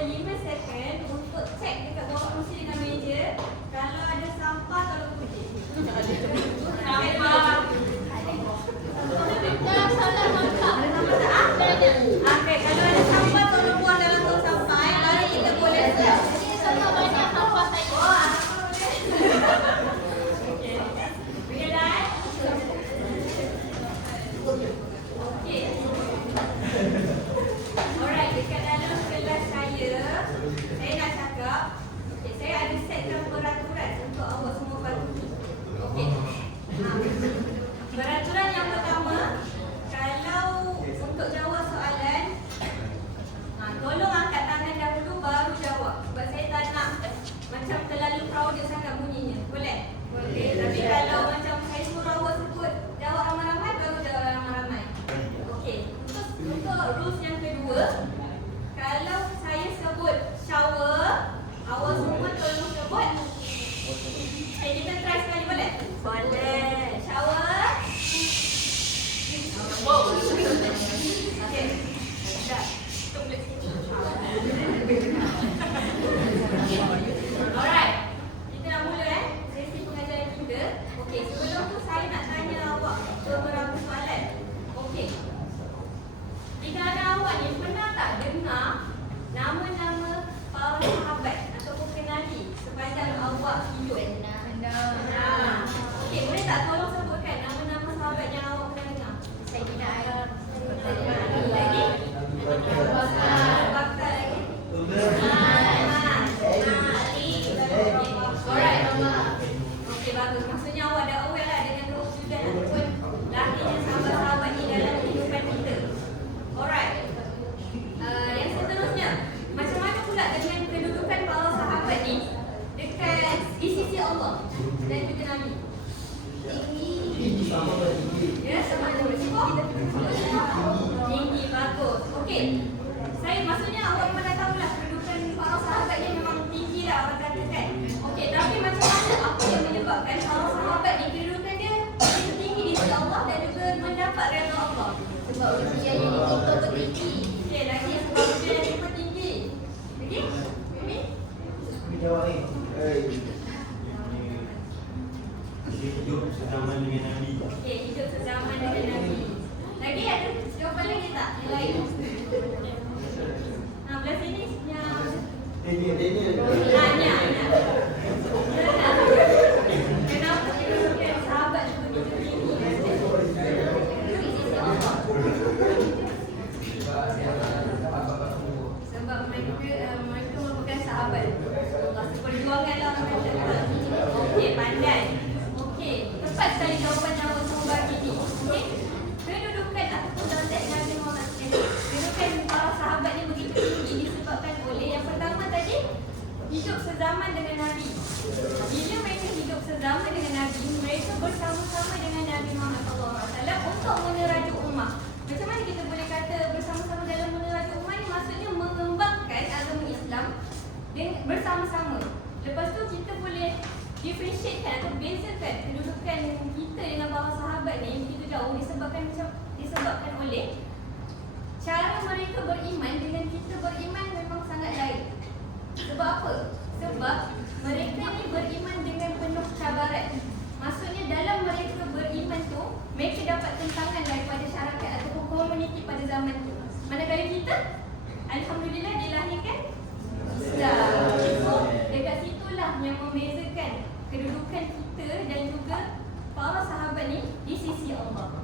ada 5 second untuk cek dekat bawah kursi dengan meja. Kalau ada sampah, tolong putih. Sampah. Salah makan. Okey, kalau ada sampah, tolong buang dalam tong sampah. Lalu kita boleh serap. Ini sama banyak sampah saya. Okey. Okey dah. Okey. Alright, dekat dalam kelas saya nak cakap, okay, saya ada setkan peraturan untuk awak semua patuhi. Okey. Peraturan yang pertama, kalau untuk jawab soalan, tolong angkat tangan dahulu baru jawab. Sebab saya tak nak macam terlalu crowded sangat bunyinya. Boleh? Boleh. Tapi kalau macam saya suruh awak sebut jawab ramai-ramai, baru jawab ramai-ramai. Okey. Untuk rules yang kedua, kalau saya sebut shower, awak semua tolong sebut. Kita try sekali, boleh? Boleh. Shower. Okey. Dah. Alright. Kita nak mula sesi pengajaran kita. Okey, sebelum tu saya nak tanya awak beberapa soalan. Okey. Di antara awak ni pernah tak dengar nama-nama para sahabat ataupun kenali sepanjang awak hidup? Pernah. Okey, boleh tak tolong sebutkan nama-nama sahabat yang awak pernah dengar? Sayyidina Ali. Lagi? Bakar lagi? Alright. Okey, bagus. Maksudnya awak dah aware lah dengan kewujudan ataupun lahirnya sahabat-sahabat ni dalam kehidupan kita. Alright. Yang seterusnya, macam mana pula dengan kedudukan para sahabat ni dekat di sisi Allah dan juga Nabi? Tinggi. Ya, sama ada bersifat. Tinggi, bagus. Okey. Saya maksudnya awak memang dah tahulah kedudukan para sahabat ni memang tinggi lah awak katakan. Okey, tapi macam mana apa yang menyebabkan para sahabat ni kedudukan dia begitu tinggi di sisi Allah dan juga mendapat redha Allah? Sebab usia yang ditimpa bertinggi. Okey, lagi sebab dia yang lebih tinggi. Okey? Mimi? Jawab ni. Hidup sezaman dengan Nabi. Okey, hidup sezaman dengan Nabi. Lagi ada jawapan lagi tak? Yang lain? Belah sini yang Daniel. tanya. Kenapa kedudukan sahabat tu begitu tinggi? Di sisi Allah. Sebab mereka merupakan sahabat Allah. Seperjuangan lah orang kata. Okey, pandai. Okey, tepat sekali jawapan awak semua bagi ni. Okey, kedudukan ataupun darjat Nabi Muhammad sekalian, kedudukan para sahabat ni begitu tinggi disebabkan oleh yang pertama tadi, hidup sezaman dengan Nabi. Bila mereka hidup sezaman dengan Nabi, mereka bersama-sama dengan Nabi Muhammad SAW untuk meneraju ummah. Macam mana kita boleh kata bersama-sama dalam meneraju ummah ni? Maksudnya mengembangkan agama Islam bersama-sama. Lepas tu kita boleh differentiatekan atau bezakan kedudukan kita dengan para sahabat ni begitu jauh disebabkan oleh cara mereka beriman dengan kita beriman memang sangat lain. Sebab apa? Sebab mereka ni beriman dengan penuh cabaran. Maksudnya dalam mereka beriman tu, mereka dapat tentangan daripada syarikat ataupun komuniti pada zaman tu. Manakala kita, alhamdulillah dilahirkan Islam. So, dekat situlah yang membezakan kedudukan kita dan juga para sahabat ni di sisi Allah.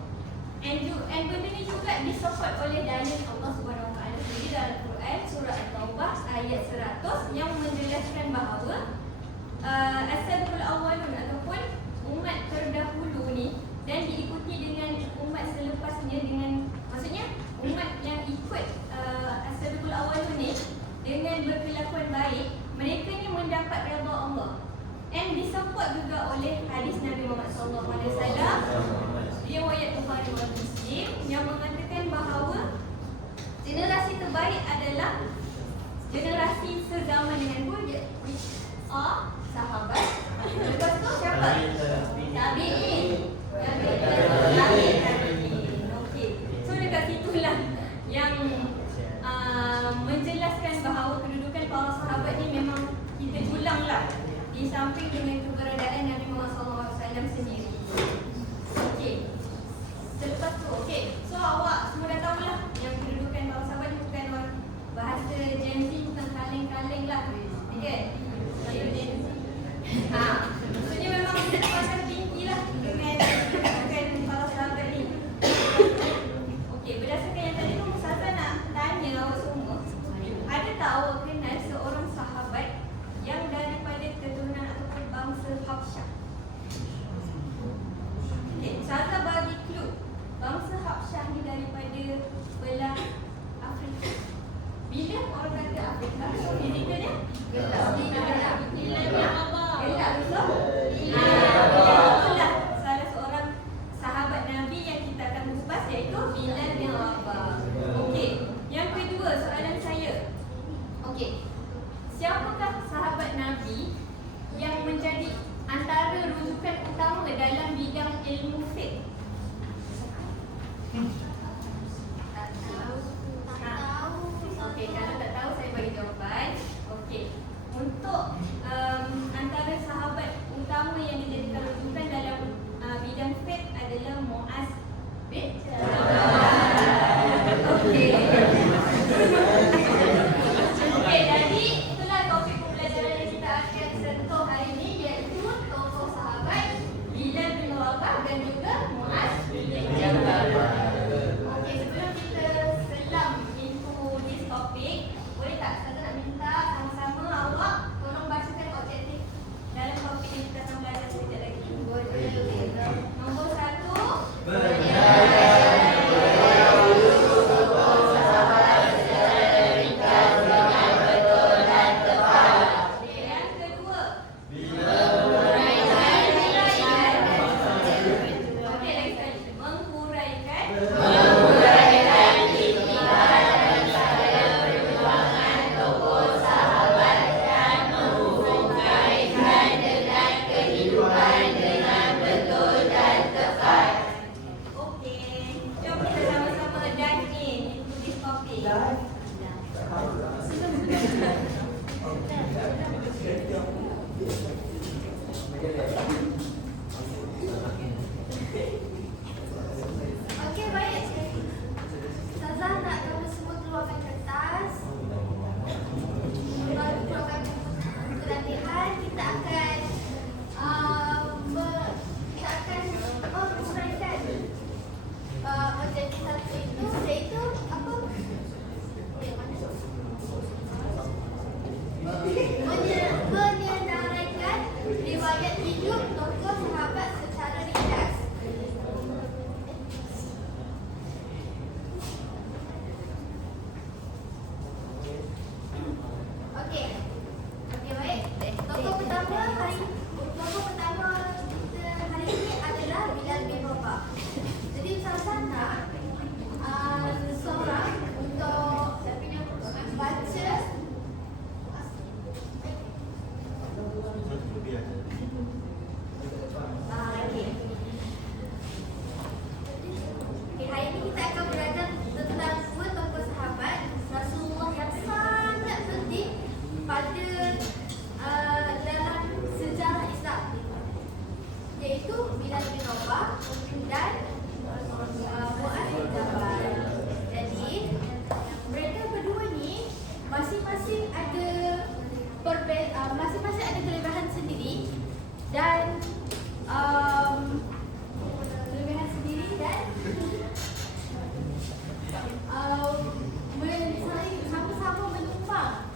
And benda ni juga disupport oleh dalil Allah SWT sendiri dalam Quran surah At-Taubah ayat 100 yang menjelaskan bahawa as-sabiqul awwalun ataupun umat terdahulu ni dan diikuti dengan umat selepasnya, dengan maksudnya umat yang ikut as-sabiqul awwalun ni dengan berkelakuan baik, mereka ni mendapat redha Allah. And disupport juga oleh hadis Nabi Muhammad SAW, riwayat Bukhari dan Muslim, yang mengatakan bahawa generasi terbaik adalah generasi sezaman denganku, which are sahabat. Lepas tu siapa? Tabi'in. Okey. So dekat situlah yang menjelaskan bahawa kedudukan di samping dengan keberadaan Nabi Muhammad SAW sendiri. Okey. Selepas tu, okey. So awak semua dah tahu lah yang kedudukan para sahabat ni bukan orang bahasa Gen Z, bukan kaleng-kaleng lah. Okey. Saya Gen Z. Maksudnya memang kedudukan tinggi lah dengan para sahabat ni. Okey, berdasarkan yang tadi tu Ustazah nak tanya awak semua. Ada tak awak kenal seorang sahabat yang daripada keturunan ataupun bangsa Habsyah? Okey, Ustazah bagi clue. Bangsa Habsyah ni daripada belah Afrika. Bila orang kata Afrika, so fizikalnya gelap. Gelap betul? Itulah salah seorang sahabat Nabi yang kita akan kupas, iaitu Bilal bin Rabah. Okey, yang kedua soalan saya. Okey, siapakah sahabat Nabi yang menjadi antara rujukan utama dalam bidang ilmu fiqh? Tak tahu. Okey, kalau tak tahu saya bagi jawapan. Okey, untuk antara sahabat utama yang dijadikan rujukan dalam bidang fiqh adalah Muaz bin Jabal. Okey. Okey, jadi itulah topik pembelajaran yang kita akan sentuh hari ini, iaitu tokoh sahabat Bilal bin Rabah dan juga Muaz bin Jabal. Okey, sebelum kita selam into this topic, boleh tak saya nak minta sama-sama awak tolong bacakan objektif dalam topik yang kita akan belajar sekejap lagi. Nombor 1, Okey, baik. Ustazah nak kamu semua keluarkan kertas. Baru keluarkan buku latihan. Kita akan uraikan objektif satu itu, iaitu apa? Menyenaraikan riwayat hidup tokoh sahabat secara ringkas. Okey. Okey, baik. Tokoh pertama kita hari ini adalah Bilal bin Rabah. Jadi Ustazah nak seorang untuk baca Okey, hari ini kita akan belajar tentang dua tokoh sahabat Rasulullah yang sangat penting pada dalam sejarah Islam, iaitu Bilal bin Rabah dan Muaz bin Jabal. Jadi mereka berdua ni masing-masing ada kelebihan sendiri dan sama-sama menumpang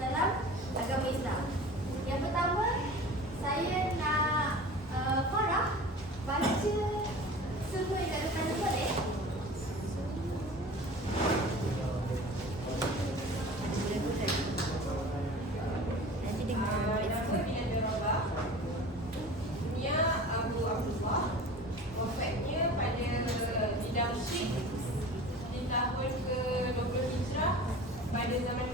dalam agama Islam. Yang pertama, saya nak Farah baca semua yang kat depan tu, boleh? Dia Abu Abdullah, wafatnya pada bidang fiqh di tahun ke-20 Hijrah pada zaman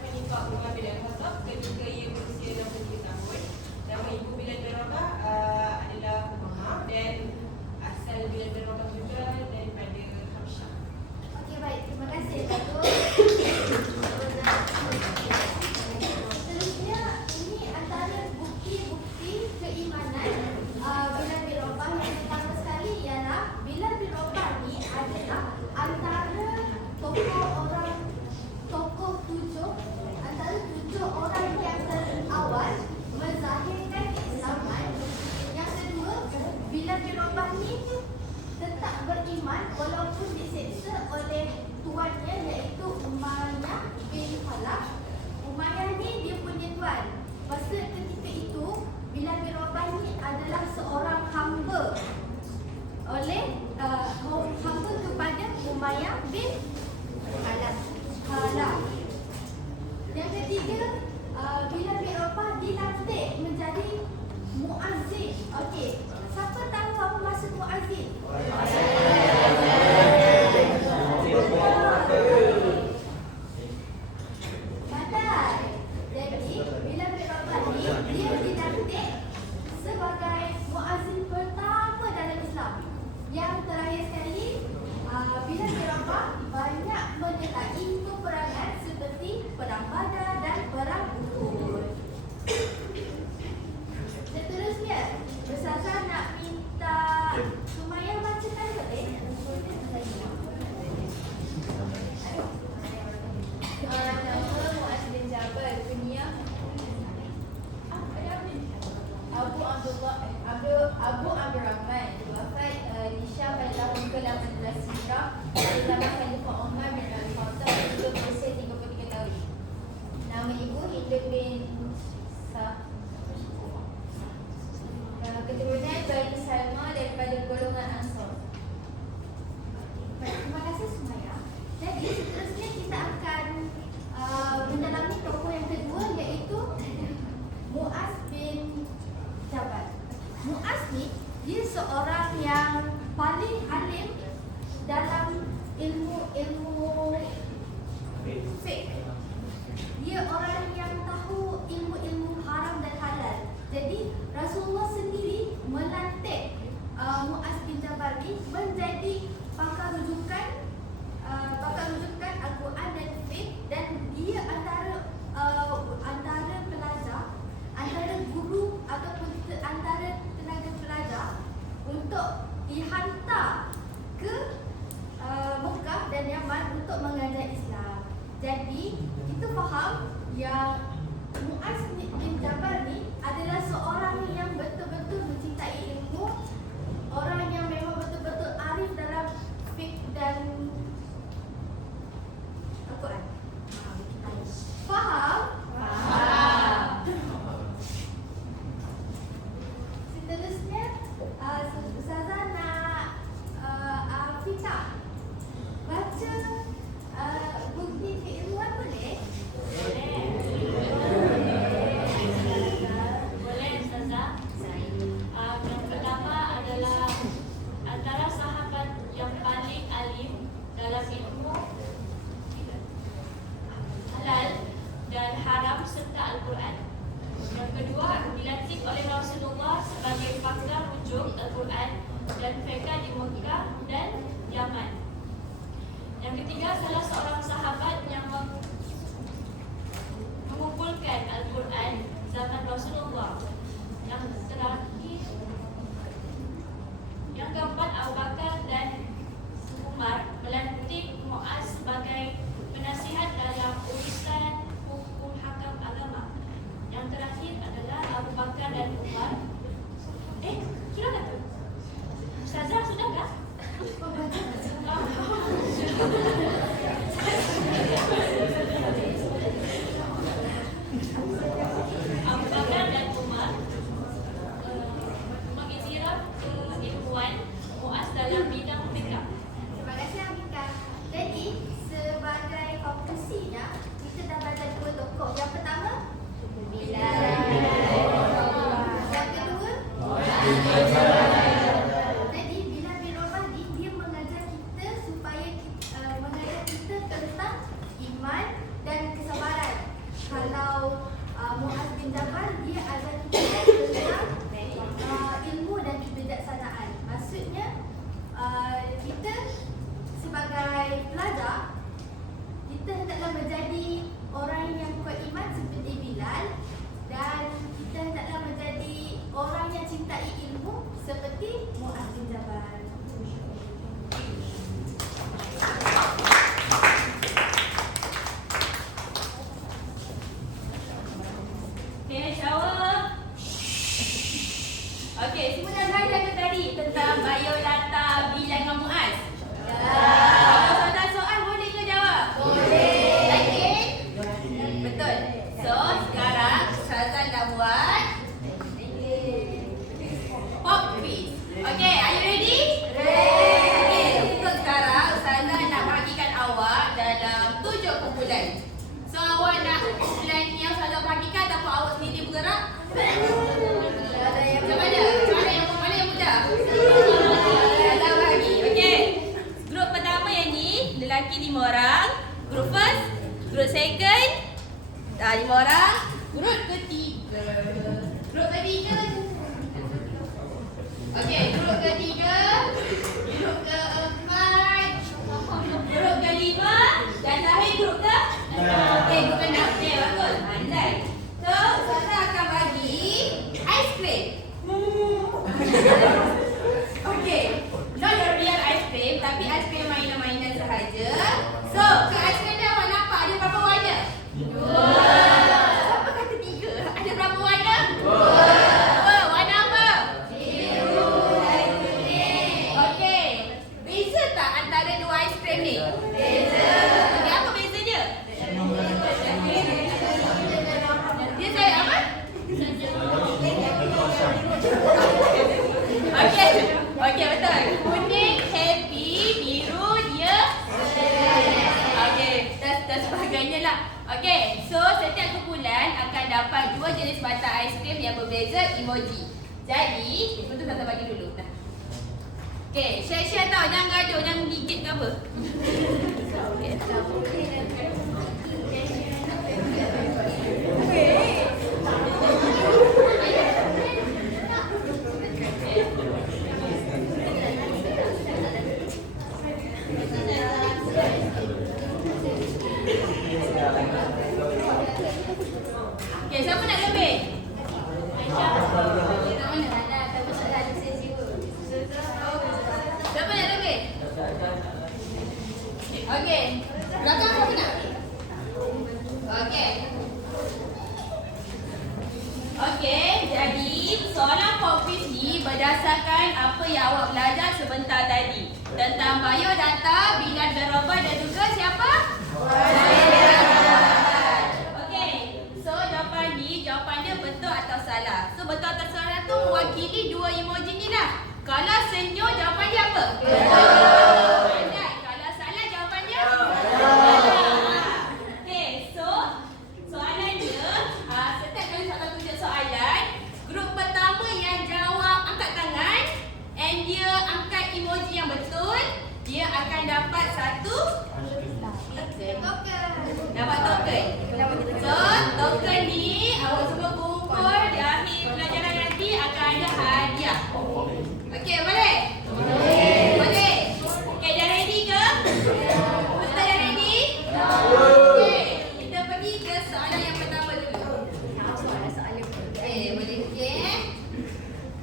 Iman walaupun diseksa oleh tuannya iaitu Umayyah bin Khalaf. Umayyah ni dia punya tuan. Masa ketika itu Bilal bin Rabah ni adalah seorang hamba oleh hamba kepada Umayyah bin Khalaf. Yang ketiga, Bilal bin Rabah dilantik menjadi muazzin. Okey, siapa tahu apa maksud muazzin? Pandai. Jadi, Bilal bin Rabah ni dia dilantik sebagai muazzin pertama dalam Islam. Yang terakhir sekali, Bilal bin Rabah banyak menyertai peperangan seperti perang Badar dan perang Uhud. Seterusnya, Ustazah nak minta Sumayyah bacakan boleh? Nama Muaz bin Jabal, kunyah Abu Abdurrahman, wafat di Syam pada tahun ke-18 Hijrah pada zaman Khalifah Umar bin Al-Khattab hingga berusia 33 tahun. Nama ibu Hind bin keturunan Bani Salma daripada golongan Ansar. Baik, terima kasih Sumayyah. Jadi seterusnya kita akan mendalami tokoh yang kedua iaitu Muaz bin Jabal. Muaz ni dia seorang yang paling alim dalam ilmu fiqh. Dia orang yang tahu ilmu-ilmu haram dan halal. Jadi Rasulullah sendiri melantik Muaz bin Jabal ni menjadi pakar rujukan Al-Quran dan fiqh, dan dia antara pelajar, antara guru ataupun antara tenaga pelajar untuk dihantar ke Mekah dan Yaman untuk mengajar Islam. Jadi kita faham yang Muaz bin Jabal ni adalah seorang yang betul-betul mencintai ilmu, orang yang memang betul-betul arif dalam fiqh dan Al-Quran. Faham? Faham. Seterusnya, Ustazah nak Afifah baca bukti keilmuan boleh? Boleh Ustazah. Yang pertama adalah antara sahabat yang paling alim dalam ilmu halal dan haram serta Al-Quran. Yang kedua, dilantik oleh Rasulullah sebagai pakar rujuk Al-Quran dan fiqh di Mekah dan Yaman. Yang ketiga, salah seorang sahabat yang mengumpulkan Al-Quran zaman Rasulullah. Yang terakhir, yang keempat, Abu Bakar dan Umar melantik Muaz sebagai penasihat dalam urusan hukum hakam agama. Yang terakhir adalah Abu Bakar dan Umar. Kira tak tu? Ustazah sudah kah? Abu Bakar dan Umar mengiktiraf keilmuan Muaz dalam bidang fiqh. Terima kasih Amika. Jadi sebagai konklusinya, kita dah baca dua tokoh. Yang pertama, Bilal. Yang kedua, jadi Bilal bin Rabah ni dia mengajar kita supaya mengajar kita tentang iman dan kesabaran. Kalau Muaz bin Jabal dia ajar kita tentang ilmu dan kebijaksanaan. Maksudnya kita sebagai pelajar, kita hendaklah menjadi orang yang kuat iman seperti Bilal, dan kita hendaklah menjadi orang yang cintai ilmu seperti Muaz bin Jabal. Okay, shower. Okay, semua dah belajar ke tadi tentang biodata Bilal dengan Muaz? 5 orang. Group first, group second, 5 orang. Group ketiga. Group ketiga. Okey, group ketiga. Group keempat. Group kelima. Dan terakhir group ke? Group ke-6. Okey, bagus. Pandai. So, Ustazah akan bagi aiskrim. Okey. Not your real aiskrim, tapi aiskrim mainan-mainan sahaja. So, ke aiskrim ni awak nampak ada berapa warna? 2. Siapa kata 3? Ada berapa warna? 2. Warna apa? Biru dan kuning. Okey. Beza tak antara 2 aiskrim ni? Beza. Okey, apa bezanya? Dia saya apa? Okey. Okey, betul. Kuning happy, biru dia okey, dan sebagainya lah. Okey, so setiap kumpulan akan dapat 2 jenis batang aiskrim yang berbeza emoji. Jadi, itu kata bagi dulu. Nah. Okey, share tau, jangan gaduh, jangan gigit ke apa. Okey, siapa nak lebih? Siapa nak lebih? Okey. Belakang siapa nak? Okey. Okey, jadi soalan pop quiz ni berdasarkan apa yang awak belajar sebentar tadi. Tentang biodata, bilan darabah dan juga siapa? Okey. So jawapan ni, jawapannya betul atau salah. So betul atau salah tu mewakili 2 emoji ni lah. Kalau senyum jawapannya apa? Pandai. Kalau salah jawapannya? Okey, so soalannya setiap kali saya tunjuk soalan, grup pertama yang jawab angkat tangan and dia angkat emoji yang betul, dia akan dapat 1 dapat token. So, token ni awak semua kumpul di akhir pelajaran nanti akan ada hadiah. Okey, boleh? Boleh. Okey, dah ready ke? Betul dah ready? Okey, kita pergi ke soalan yang pertama dulu. Boleh okey.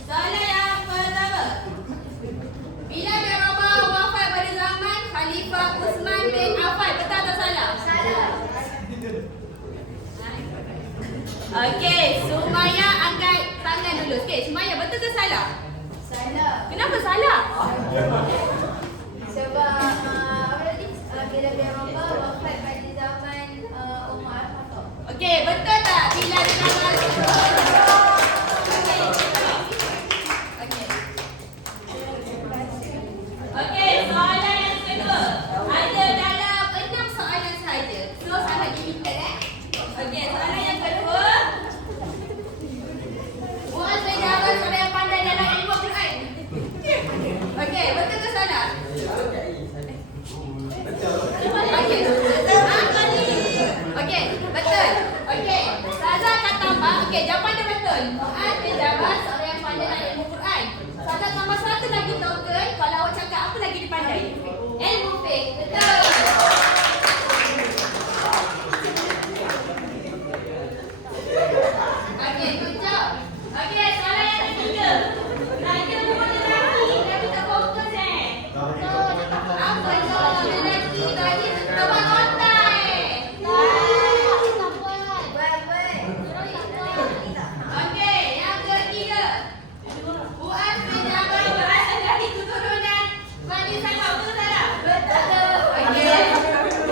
Soalan yang pertama. Bila darabah wafat pada zaman Khalifah Uthman bin Affan, betul atau salah? Salah. Okey, Sumaya angkat tangan dulu. Okey, Sumaya betul ke salah? Salah. Kenapa salah? Sebab apa tadi? Bila darabah wafat pada zaman Umar Khattab. Okey, betul tak? Bila darabah Okey, soalan yang kedua. Ada dalam 6 soalan sahaja. So, sangat limited Okey, soalan yang kedua. Muaz bin Jabal seorang yang pandai dalam ilmu Quran. Okey, betul ke salah? Okey. Okey, betul. Okey, Saza akan tambah. Okey, jawapan dia betul. Muaz bin Jabal seorang yang pandai dalam ilmu Quran. Saza tambah 1 lagi token kalau awak cakap apa lagi dipandai. Ilmu fiqh. Betul. Okey, good job. Okey, soalan yang ketiga. Raja muda lelaki tapi tak fokus Apa tu? Lelaki tadi terbang kontai. Okey, yang ketiga. Muaz bin Jabal berasal dari keturunan Bani Salman. Betul salah? Betul. Okey.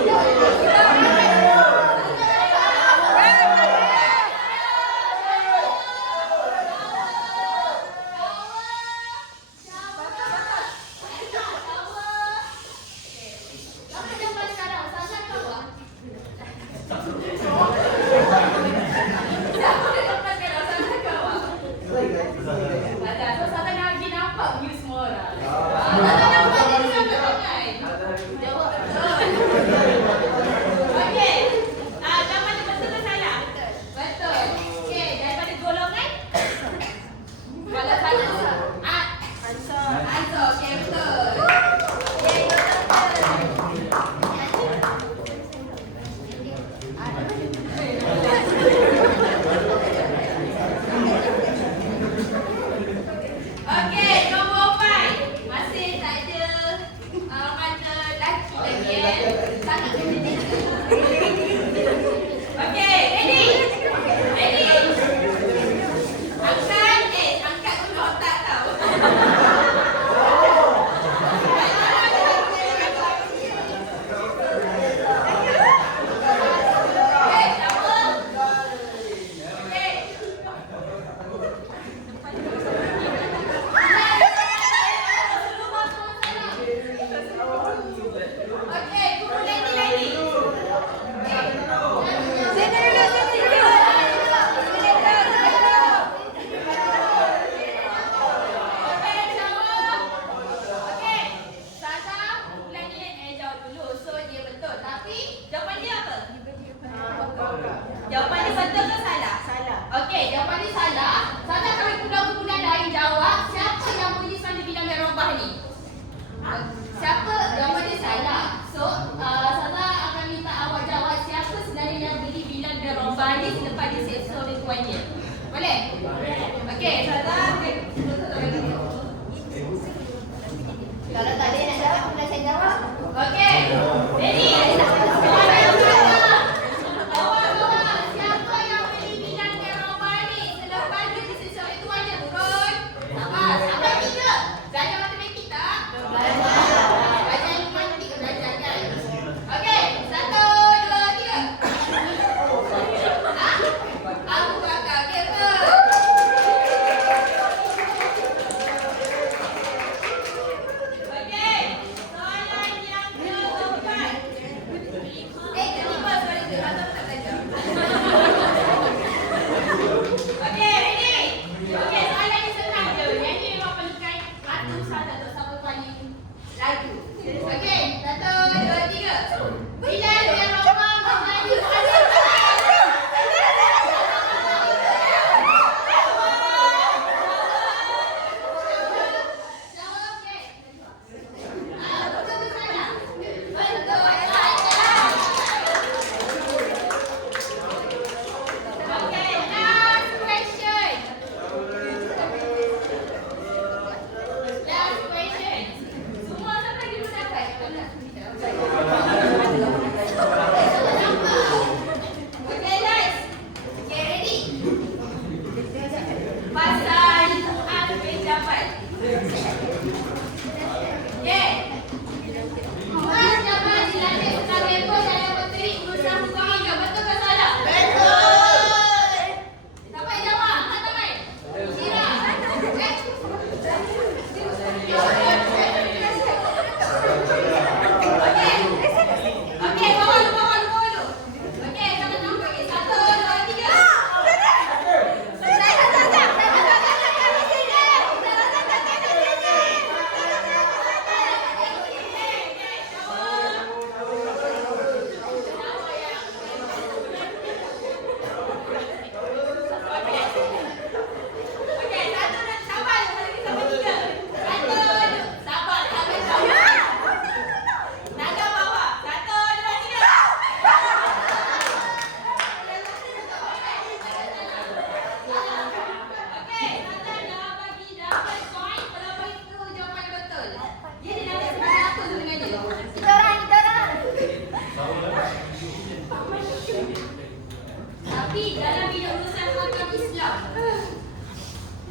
punya urusan hakam Islam.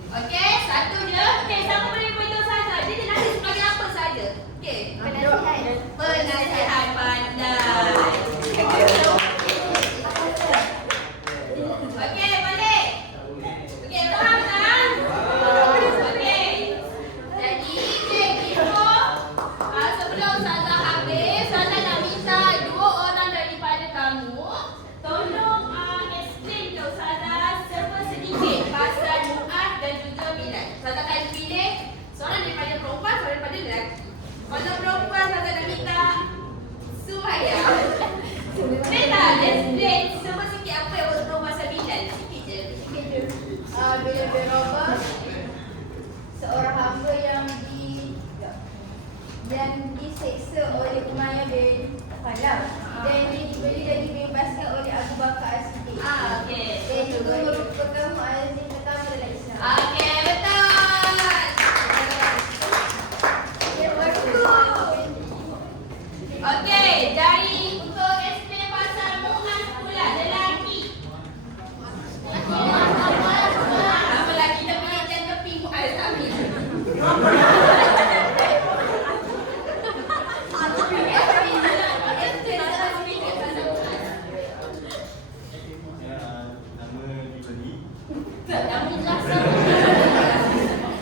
Okey, satu dia. Okey, siapa boleh beritahu saja? Dia dilatih sebagai apa saja? Okey. Penasihat. Penasihat pandai. Okey, balik. Okey, faham tak? Okey. Jadi, cikgu, sebelum Ustazah habis, Ustazah nak minta 2 orang daripada kamu tolong explain ke Ustazah sedikit pasal Mu'az dan juga Bilal. Ustazah akan pilih seorang daripada perempuan, seorang daripada lelaki. Kalau perempuan, Ustazah nak minta Suhaya. Boleh tak explain semua sikit apa yang awak tahu pasal Bilal? Sikit je. Bilal bin Rabah, seorang hamba yang diseksa oleh Umayyah bin Khalaf dan dia dibeli dan dibebaskan oleh Abu Bakar As-Siddiq. Okey. Dan juga merupakan muazzin pertama dalam Islam. Okey, betul. Okey, dari untuk explain pasal Mu'az pula lelaki. Apalah kita punya macam tepi Mu'az Amin. Nama diberi Nama jelas.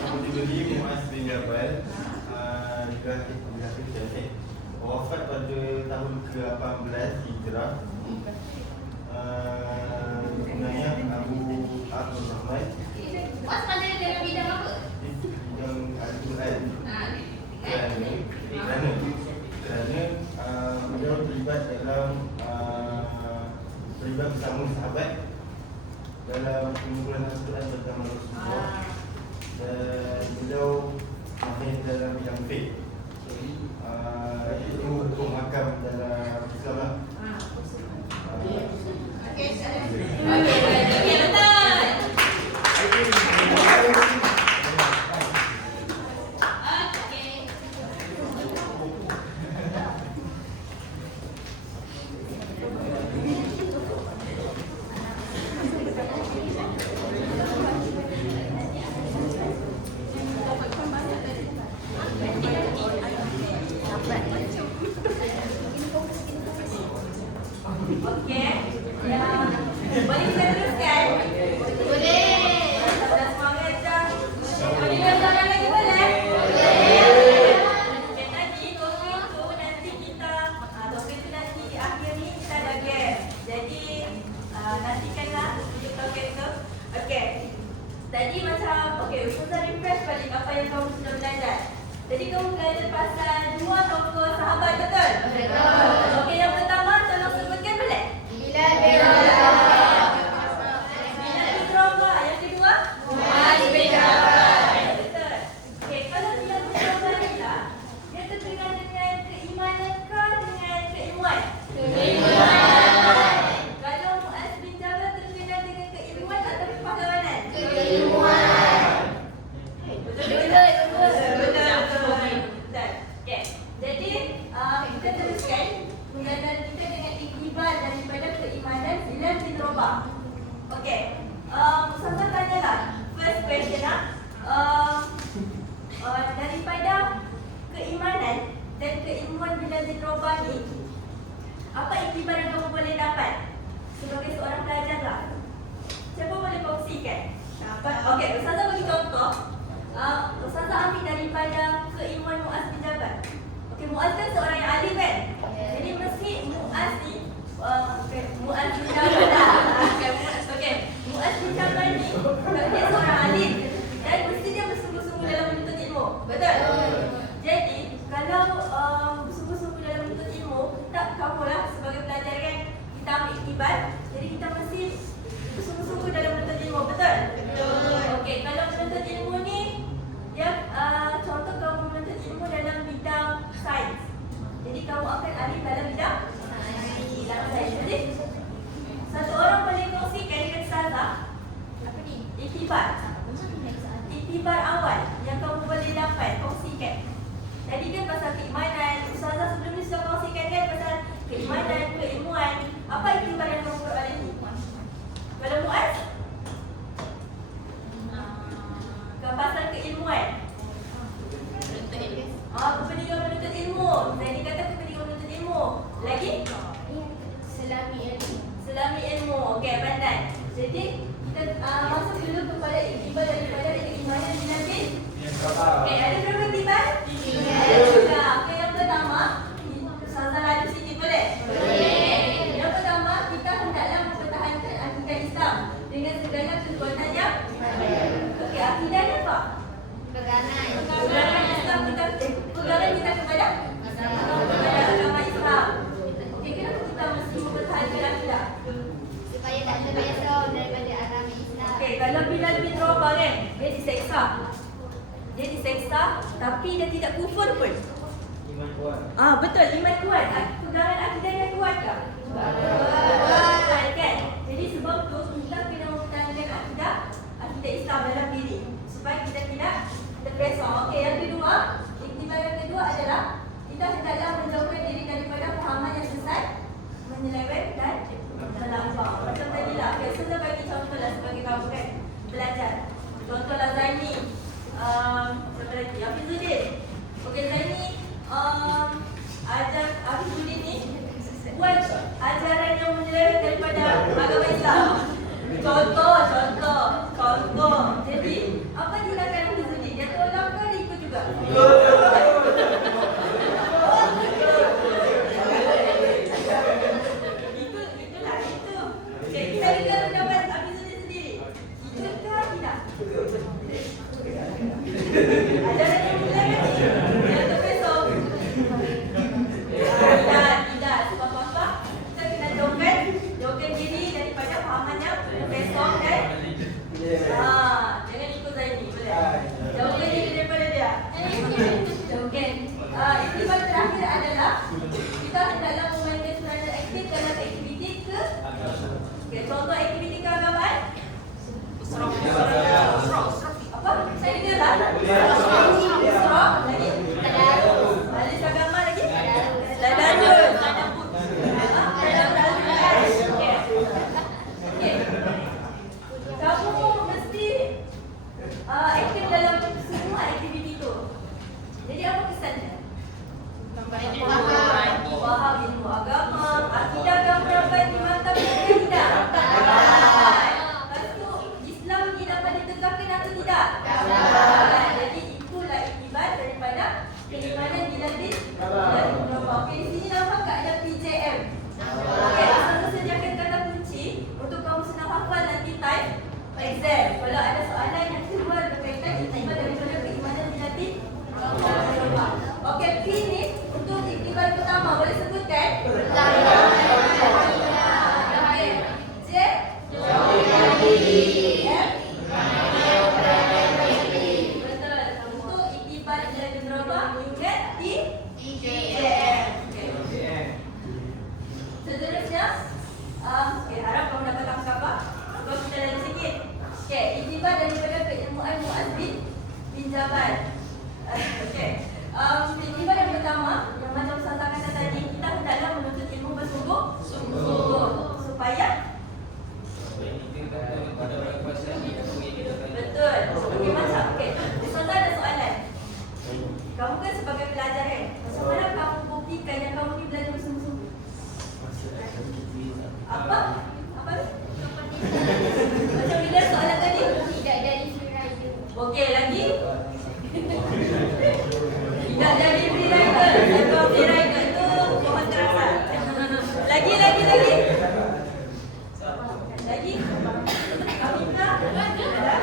Nama diberi Mu'az bin Jabal. Lelaki cantik. Wafat pada tahun ke-18 Hijrah. Sebenarnya Abu Abdul Rahman Mu'az pandai dalam bidang apa? yang Al-Quran. Kerana beliau terlibat bersama sahabat dalam pengumpulan Al-Quran bersama Rasulullah, dan beliau mahir dalam bidang fiqh. Itu hukum hakam dalam Islam lah. Okey, betul. Okey. Okey. Ya. Boleh kita teruskan? Boleh. Dah semangat dah. Boleh jalan lagi boleh? Boleh. Okay, tadi topik tu nanti kita topik tu nanti di akhir ni kita ada gap. Jadi nantikanlah untuk topik tu. Okey. Tadi macam Ustazah refresh balik apa yang kamu sudah belajar. Jadi kamu belajar pasal 2 tokoh sahabat, betul? Betul. Okey, yang pertama tolong sebutkan boleh? Bilal bin Rabah. Bilal bin Rabah. Yang kedua? Mu'az bin Jabal. Betul. Okey, kalau Bilal bin Rabah ni lah, dia terkenal dengan keimanan ke dengan keilmuan? Keimanan. Kalau Mu'az bin Jabal terkenal dengan keilmuan atau kepakawanan? Keilmuan. Betul. Okey. Jadi kita teruskan pengalaman kita dengan iktibar daripada keimanan Bilal bin Rabah. Okey. Ustazah tanyalah. First question daripada keimanan dan keilmuan Bilal bin Rabah ni, apa iktibar yang kamu boleh dapat sebagai seorang pelajar lah? Siapa boleh kongsikan? Okey, Ustazah bagi contoh. Ustazah ambil daripada keilmuan Mu'az bin Jabal. Okey, Mu'az kan seorang yang alim kan? Jadi mesti Mu'az ni Mu'az bin Jabal lah. Okey, Mu'az bin Jabal ni dia seorang alim dan mesti dia bersungguh-sungguh dalam menuntut ilmu. Betul? Jadi, kalau bersungguh-sungguh dalam menuntut ilmu, tak kamu lah sebagai pelajar kan, kita ambil iktibar. Jadi kita mesti bersungguh-sungguh dalam menuntut ilmu. Betul? Betul. Okey, kalau menuntut ilmu ni dia contoh kamu menuntut ilmu dalam bidang sains. Jadi kamu akan ahli dalam bidang sains. Jadi satu orang boleh kongsikan dengan Ustazah apa ni? Iktibar awal yang kamu boleh dapat, kongsikan. Tadi kan pasal keimanan, Ustazah sebelum ni sudah kongsikan kan pasal keimanan, keilmuan. Apa iktibar yang kamu perolehi? Kalau Muaz? Pasal keilmuan. Kepentingan menuntut ilmu. Zaini kata kepentingan menuntut ilmu. Lagi? Selami ilmu. Selami ilmu. Okey, pandai. Jadi kita masuk dulu kepada iktibar daripada keimanan di Nabi. Okey, ada berapa iktibar? 3. Okey, yang pertama, Ustazah laju sikit boleh? Boleh. Yang pertama, kita hendaklah mempertahankan akidah Islam dengan segala kekuatan yang okey, akidah ni apa? Pegangan. Pegangan Islam kita, pegangan kita kepada agama Islam. Okey, kenapa kita mesti mempertahankan akidah? Supaya tak terpesong daripada agama Islam. Okey, kalau Bilal bin Rabah kan, dia diseksa. Dia diseksa tapi dia tidak kufur pun. Iman kuat. Betul, iman kuat. Pegangan akidahnya kuat tak? Kuat kan? Jadi sebab tu kita kena mempertahankan akidah Islam dalam diri supaya kita tidak terpesong. Okey, yang kedua, iktibar yang kedua adalah kita hendaklah menjauhkan diri daripada fahaman yang sesat, menyeleweng dan melampau. Macam tadilah, okey, saya bagi contohlah sebagai kamu kan belajar. Contohlah Zaini, siapa lagi? Hafizuddin. Okey, Zaini ajar Hafizuddin ni buat ajaran yang menyeleweng daripada agama Islam. Contoh. Jadi, apa tindakan Hafizuddin? Dia tolak ke dia ikut juga? Itulah itu. Okay, kita dengar pendapat Hafizuddin sendiri. Ikut ke tidak? Ajaran yang menyeleweng ni, dia terpesong. Tidak. Sebab apa? Kita kena jauhkan diri daripada fahaman yang terpesong dan jangan ikut Zaini, boleh? Jauhkan diri daripada dia. Jauhkan. Iktibar terakhir adalah kita hendaklah memainkan peranan aktif dalam aktiviti ke. Okay, contoh aktiviti keagamaan. Apa? Saya dengar lah. Isra, lagi? Balis agama lagi? Tadarus. Okey. Kamu mesti aktif dalam semua aktiviti itu. Jadi apa kesannya? Faham ilmu agama, akidah kamu dapat dimantapkan ke tidak? Dapat. Lepas tu Islam ni dapat ditegakkan atau tidak? Dapat. Jadi itulah iktibar daripada keimanan bila okey, di sini nampak tak ada PJM? Okey, saya sediakan kata kunci untuk kamu senang hafal nanti time exam. Kalau ada soalan yang keluar berkaitan iktibar daripada keimanan bila okey, P ni untuk iktibar pertama boleh sebutkan? Okey, J? M? Betul. Untuk iktibar bila berubah, ingat TJM. Seterusnya, okey, harap kamu dapat tangkap apa? Sebab kita lagi sikit. Okey, iktibar daripada keilmuan Muaz bin Jabal. Okey. Iktibar yang pertama, yang macam Ustazah kata tadi, kita hendaklah menuntut ilmu bersungguh-sungguh supaya betul. Okey, macam okey. Ustazah ada soalan. Kamu kan sebagai pelajar kan? Macam mana kamu buktikan yang kamu ni belajar bersungguh-sungguh? Apa? Apa ni? Macam bila soalan tadi? Tidak dari Firayu. Okey, lagi? Tidak jadi free rider. Sebab free rider itu mohon terasa. Lagi? Lagi? Kami tak ada.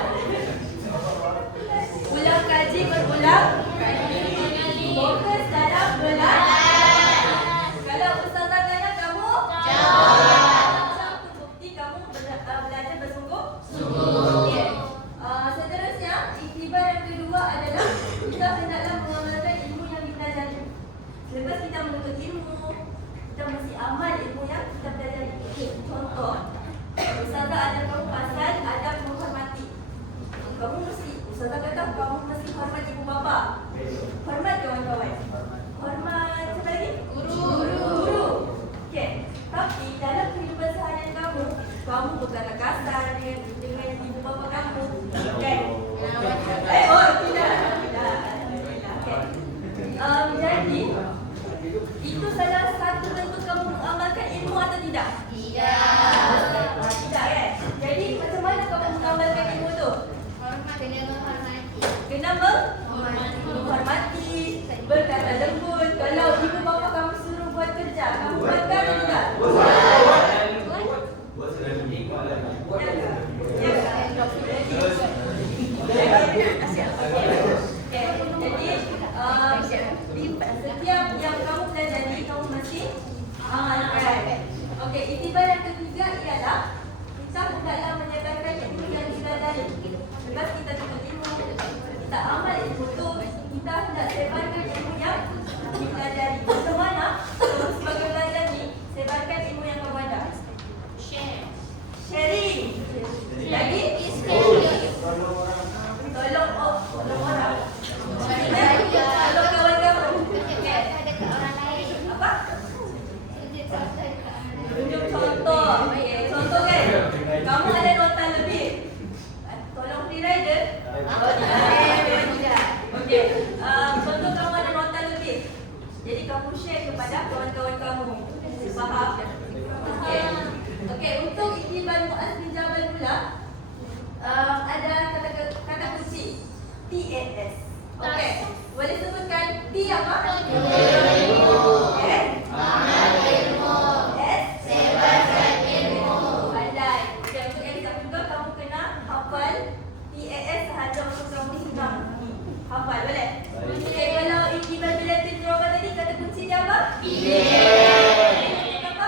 EAS sahaja untuk kamu senang hafal, boleh? Okay, kalau integral bila tujuan tadi kata kunci dia apa? Apa?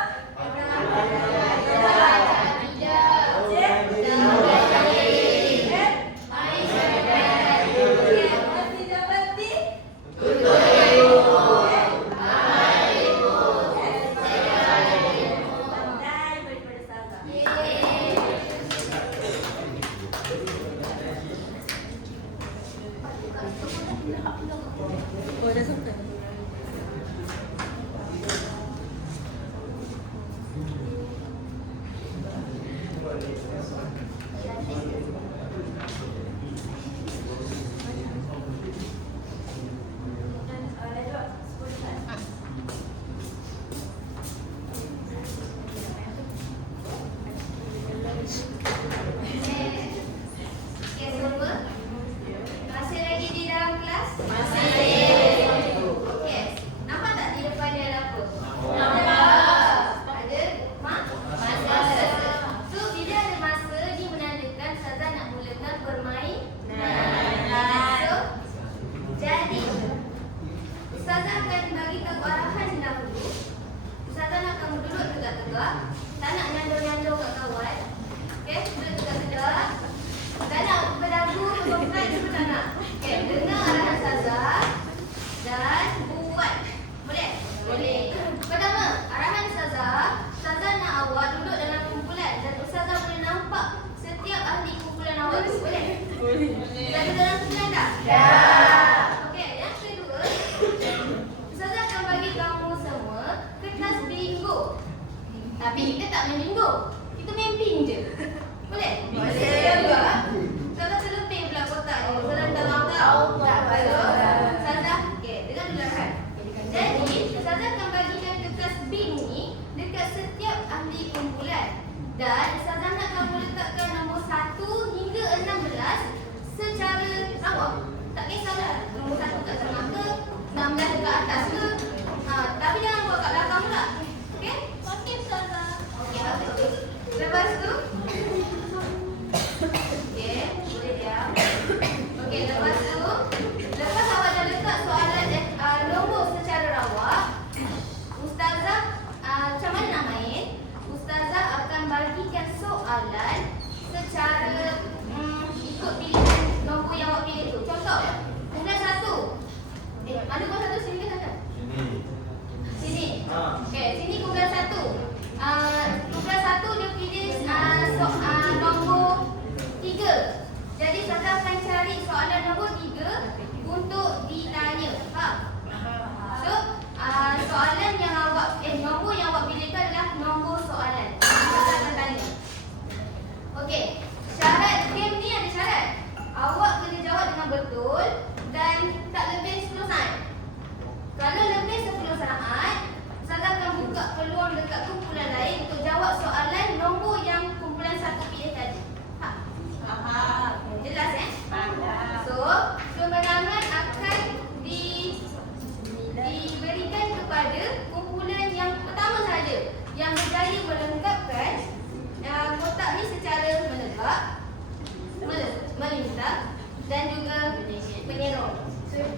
Okey, semua? Masih lagi di dalam kelas? Okey, nampak tak di depan dia ada apa? Ada masa. So, bila ada masa, dia menandakan Ustazah nak mulakan bermain. So, jadi Ustazah akan bagi tahu arahan dahulu. Ustazah nak kamu duduk tegak-tegak. Tak nak nyandor-nyandor kat kawan. Okey, duduk tegak-tegak. Tak nak berdagu, berbongkai, semua tak nak. Okey, dengar arahan Ustazah dan buat. Boleh? Boleh. Pertama, arahan Ustazah nak awak duduk dalam kumpulan dan Ustazah boleh nampak setiap ahli kumpulan awak. Boleh? Boleh. Dah duduk dalam kumpulan tak? Dah. Okey, yang kedua, Ustazah akan bagi kamu semua kertas bingo. Tapi kita tak main bingo. Kita main ping je. Boleh? Boleh. Ustazah terlebih pula kotak ni. Ustazah minta maaf tak? Tak apa. Ustazah, okey, dengar dulu kan. Jadi, Ustazah akan bagikan kertas bing ni dekat setiap ahli kumpulan. Dan Ustazah nak kamu letakkan nombor 1 hingga 16 secara awam. Tak kisahlah nombor 1 kat tengah ke, 16 dekat atas ke. Tapi jangan buat kat belakang pula. Okey? Okey, Ustazah. Okey, bagus. Lepas tu, okey, boleh diam. Okey, lepas tu, lepas awak dah letak soalan nombor secara rawak, Ustazah, macam mana nak main? Ustazah akan bagikan soalan secara ikut pilihan nombor yang awak pilih tu. Contoh, kumpulan 1. Mana kumpulan 1? Sini ke sana? Sini. Okey, sini kumpulan 1. Kumpulan 1 dia pilih nombor 3. Jadi Ustazah akan cari soalan nombor 3 untuk ditanya. Faham? So, soalan yang nombor yang awak pilih tu adalah nombor soalan. Ustazah akan tanya. Okey, syarat game ni ada syarat. Awak kena jawab dengan betul dan tak lebih 10 saat. Kalau lebih 10 saat, Ustazah akan buka peluang dekat kumpulan lain untuk jawab soalan nombor yang kumpulan 1 pilih tadi. Faham? Jelas So, kemenangan akan diberikan kepada kumpulan yang pertama saja yang berjaya melengkapkan kotak ni secara menegak, melintang dan juga menyerong. So, 3.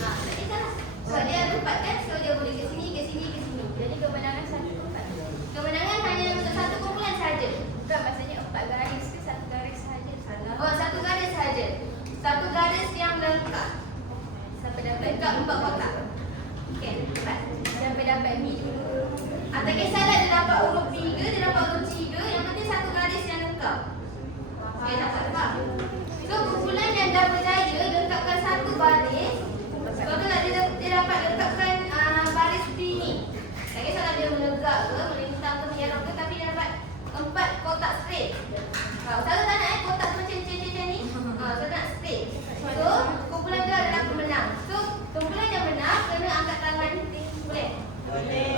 Tak kisahlah. Sebab dia ada 4 kan, so dia boleh ke sini, ke sini, ke sini. Jadi kemenangan 1 tempat. Kemenangan hanya untuk 1 kumpulan saja. Bukan maksudnya 4 garis ke 1 garis sahaja. Salah. Oh, 1 garis saja. 1 garis yang lengkap. Sampai dapat lengkap 4 kotak. Okey, cepat. Sampai dapat ni dulu. Tak kisahlah dia dapat huruf 3, dia dapat huruf 3. Yang penting 1 garis yang lengkap. Okey, dapat faham? So, kumpulan yang dah berjaya lengkapkan 1 baris. Contohlah dia dapat lengkapkan baris B ni. Tak kisahlah dia menegak ke, melintang ke, menyerang ke, tapi dia dapat 4 kotak straight. Ustazah tak nak kotak macam ni. Ustazah nak straight. So, kumpulan tu adalah pemenang. So, kumpulan yang menang kena angkat tangan. Boleh? Boleh.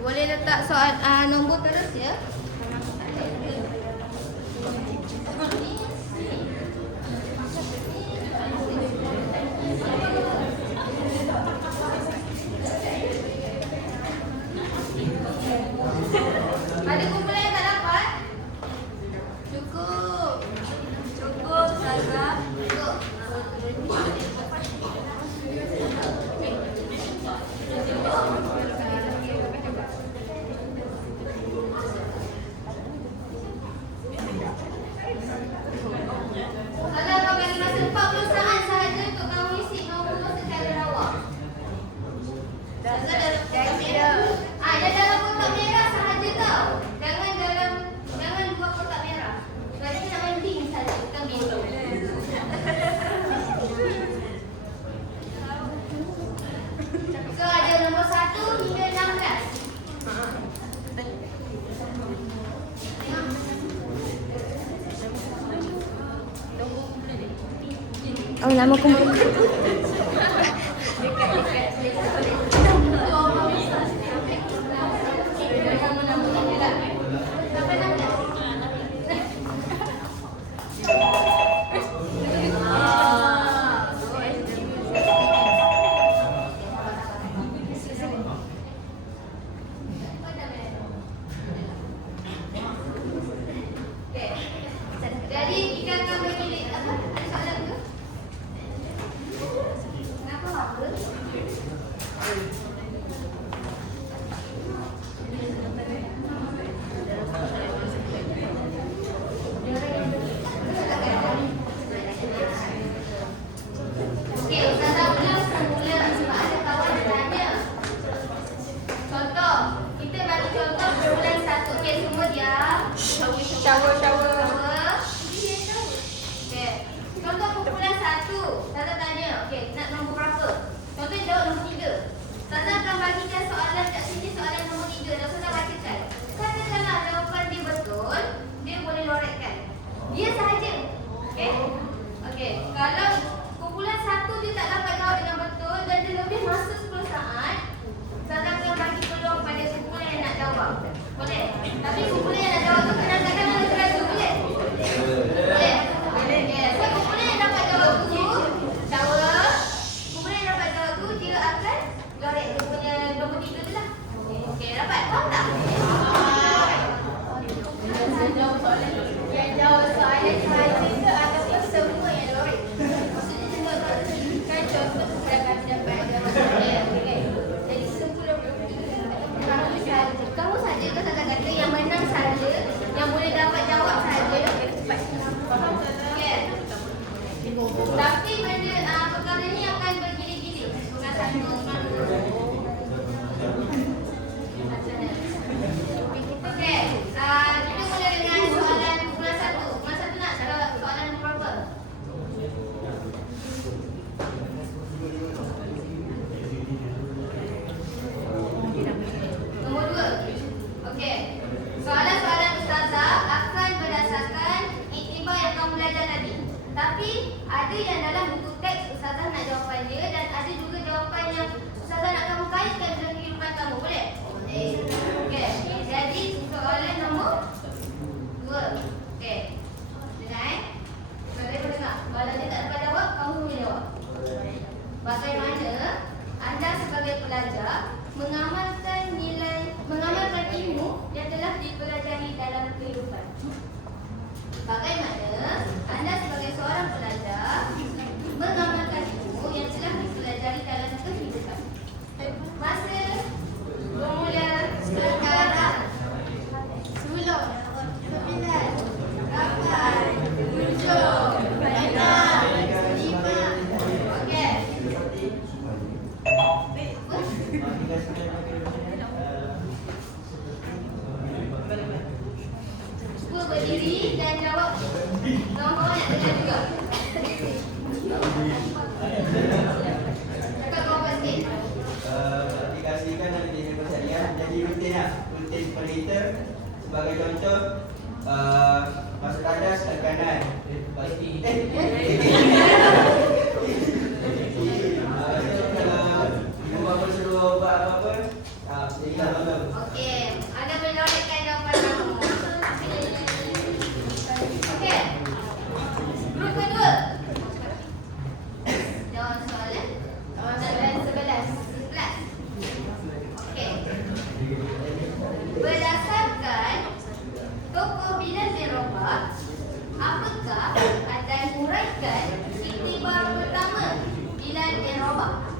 Boleh letak soal nombor terus ya. Oh, nama kumpulan. Jadi kita akan bagi apa? Ada soalan ke? Kenapa apa? Okey, Ustazah ulang semula sebab ada kawan yang tanya. Contoh, kita bagi contoh kumpulan 1. Okey, semua diam. Shower. Okey. Contoh kumpulan 1. Ustazah tanya, okey, nak nombor berapa? Contoh jawab nombor 3. Ustazah akan bagikan soalan kat sini, soalan nombor 3 dan Ustazah bacakan. Katakanlah jawapan dia betul, dia boleh lorek-kan. Dia sahaja. Okey? Okey. Kalau kumpulan 1 dia tak dapat jawab dengan betul dan dia lebih masa 10 saat, Ustazah akan bagi peluang pada kumpulan yang nak jawab. Boleh? Tapi kumpulan yang nak jawab tu kadang-kadang ada teraju. Boleh? Boleh? Okey. So kumpulan yang dapat jawab tu, shower. Kumpulan yang dapat jawab tu, dia akan lorek dia punya nombor 3 tu lah. Okey, dapat? Faham tak? Yang jawab soalan sahaja ke ataupun semua yang lorek? Maksudnya semua tu. Kan contoh sedangkan dapat jawab soalan. Jadi 10-20 Kamu saja ke Ustazah kata yang menang saja, yang boleh dapat jawab saja. Okey. Tapi benda perkara ni akan bergilir-gilir. Bukan satu Okey. Kita mula dengan soalan kumpulan 1. Kumpulan 1 nak soalan nombor berapa? Nombor 2. Okey. Soalan-soalan Ustazah akan berdasarkan iktibar yang kamu belajar tadi. Tapi ada yang dalam buku teks Ustazah nak jawapan dia dan ada juga jawapan yang Ustazah nak kamu kaitkan dengan kehidupan kamu. Boleh? Boleh. Okey. Jadi soalan nombor 2. Okey. Dengar Boleh dengar. Kalau dia tak dapat jawab, kamu boleh jawab. Bagaimana anda sebagai pelajar mengamalkan ilmu yang telah dipelajari dalam kehidupan? Bagaimana anda sebagai seorang pelajar mengamalkan ilmu yang telah dipelajari dalam kehidupan? Masa bermula sekarang. 10, 9, 8, 7, 6, 5. Okey. Cuba berdiri dan jawab kawan-kawan yang dengar juga. Cakap kawan sikit. Aplikasikan dalam diri persalian jadi rutin lah. Rutin seperti itu. Sebagai contoh, masuk tandas ke kanan. Pasti. Kalau ibu bapa suruh buat apa-apa, jadilah maklum. Okey, anda boleh lorekkan jawapan kamu. Okey. Grup kedua. Jawab soalan. Soalan 11. Okey. Berdasarkan tokoh Bilal bin Rabah, apakah anda huraikan iktibar pertama Bilal bin Rabah?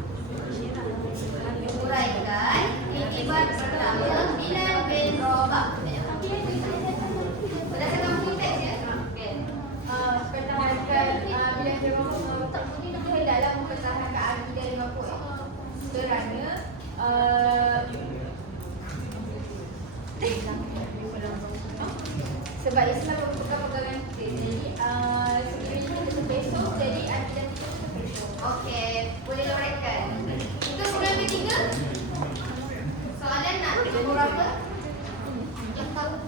Huraikan iktibar pertama Bilal bin Rabah. Berdasarkan buku teks ya? Okey. Pertahankan bila dia mahu tak mungkin kita hendaklah mempertahankan akidah lima pokok kerana sebab Islam merupakan pegangan kita. Jadi sebenarnya kita besok jadi akidah kita besok. Okey, boleh lorekkan. Itu soalan ketiga. Soalan nak nombor berapa? Yang tahu.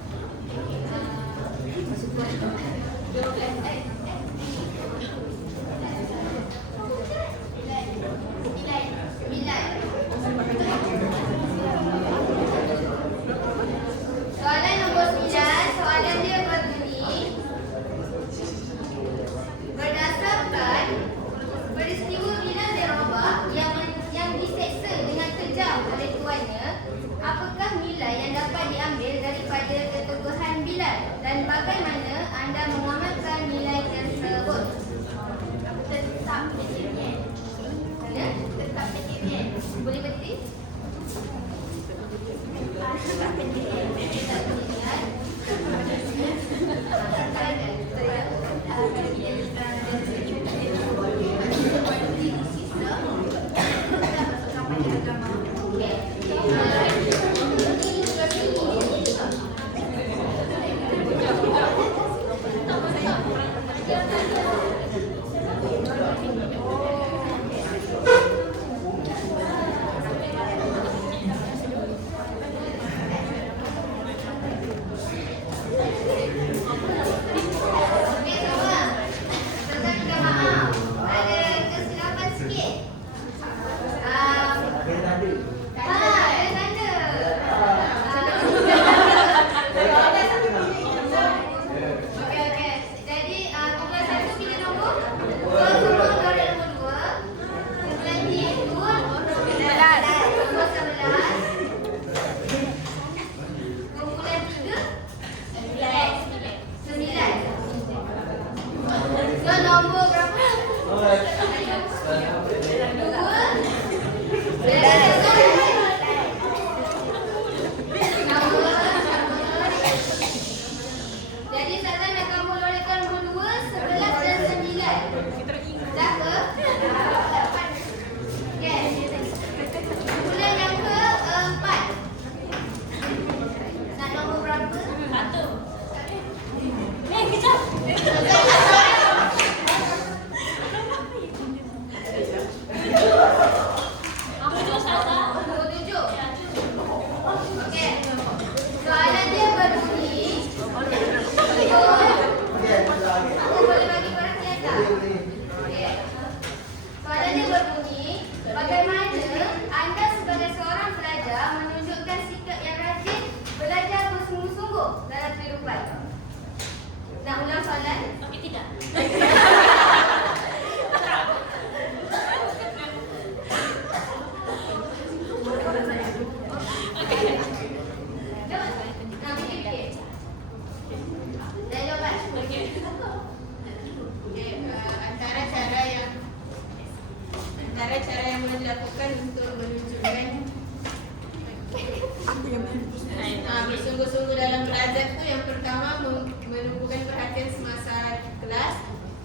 Bersungguh-sungguh dalam belajar tu yang pertama menumpukan perhatian semasa kelas,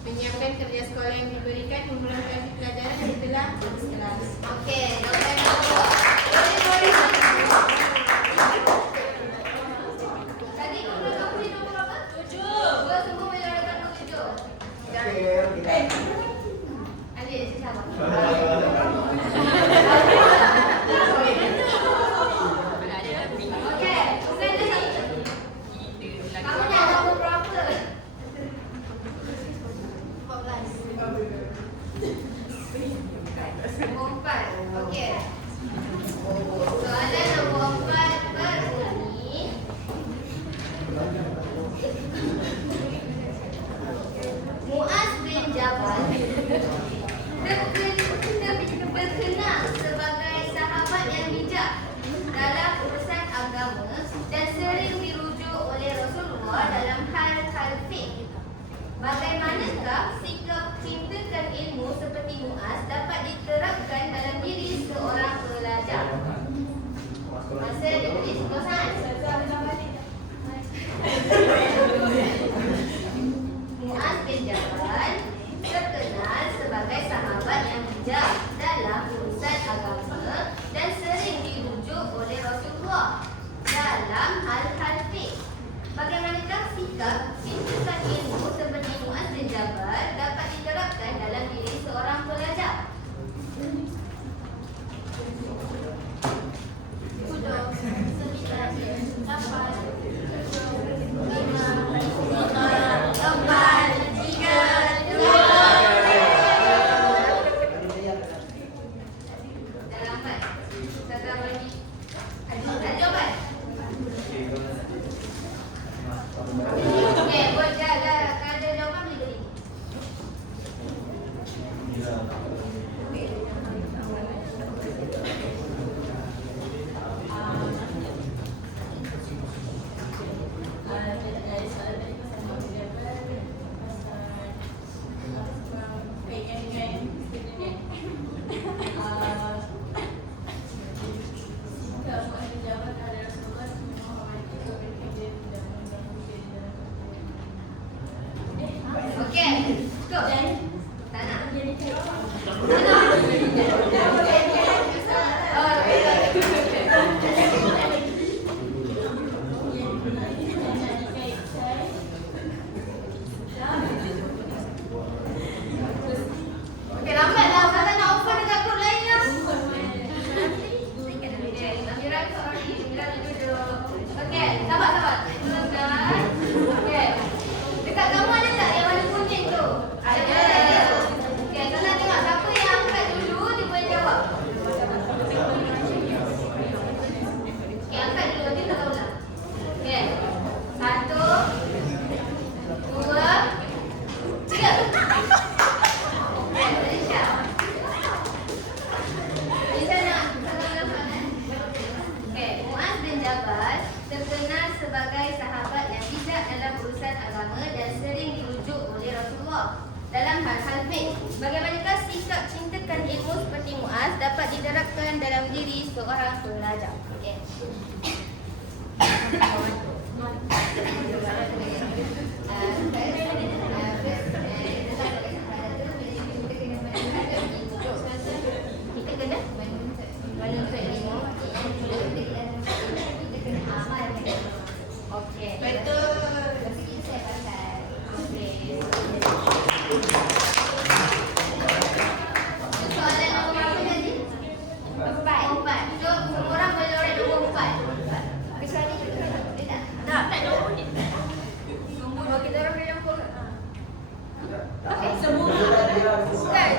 menyiapkan kerja sekolah yang diberikan, memperhatikan pelajaran setelah kelas. Okey, jawapan nombor. Boleh. Tadi nombor kamu ni nombor berapa? 7. Dua semua menjawabkan nombor 7. Adik, sama. Okey, bukan lagi. Kamu nak nombor berapa? 14. Nombor 4. Okey. Soalan nombor 4 berbunyi. Muaz bin Jabal terkenal sebagai sahabat yang bijak dalam urusan agama dan sering dirujuk oleh Rasulullah dalam hal-hal fiqh. Bagaimanakah sikap cintakan ilmu seperti Muaz dapat diterapkan dalam diri seorang pelajar? Masa dia beri semua saat. Muaz bin Jabal terkenal sebagai sahabat yang bijak dalam urusan agama dan sering dirujuk oleh Rasulullah dalam hal-hal fiqh. Bagaimanakah sikap cintakan ilmu seperti Muaz bin Jabal dapat diterapkan dalam diri seorang pelajar? Sudah 9, 8, 5, 4, 3, 2. Dah lambat. Satu lagi. Ada jawapan? Okey, buat jaga. Kalau ada jawapan boleh beri. Okey, cukup. Tak nak. Tak nak. Oh, okey, lambat dah. Kata nak open dekat group lain lah. Okey, Amira, sorry. Amira duduk. Okey, sabar. Okey. Dekat kamu ada tak yang warna kuning tu? Ada. Okey, kalau tengok siapa yang angkat dulu, dia boleh jawab. Okey, angkat dulu. Nanti tak tahu lah. Okey. 1, 2, 3. Okey, Alicia. Alicia nak salam soalan. Okey, Muaz bin Jabal terkenal sebagai sahabat yang bijak dalam urusan agama dan sering dirujuk oleh Rasulullah dalam hal-hal fiqh. Bagaimanakah sikap cintakan ilmu seperti Muaz dapat diterapkan dalam diri seorang pelajar? Okey. Kita kena menuntut ilmu. Kita kena amal. Okey. Betul. Saya pakai. Okey. Soalan nombor berapa tadi? 4. So, semua orang boleh order nombor 4. Kecuali boleh tak? Tak nombor ni. Nombor kita orang boleh nombor. Okey, semua. Bukan.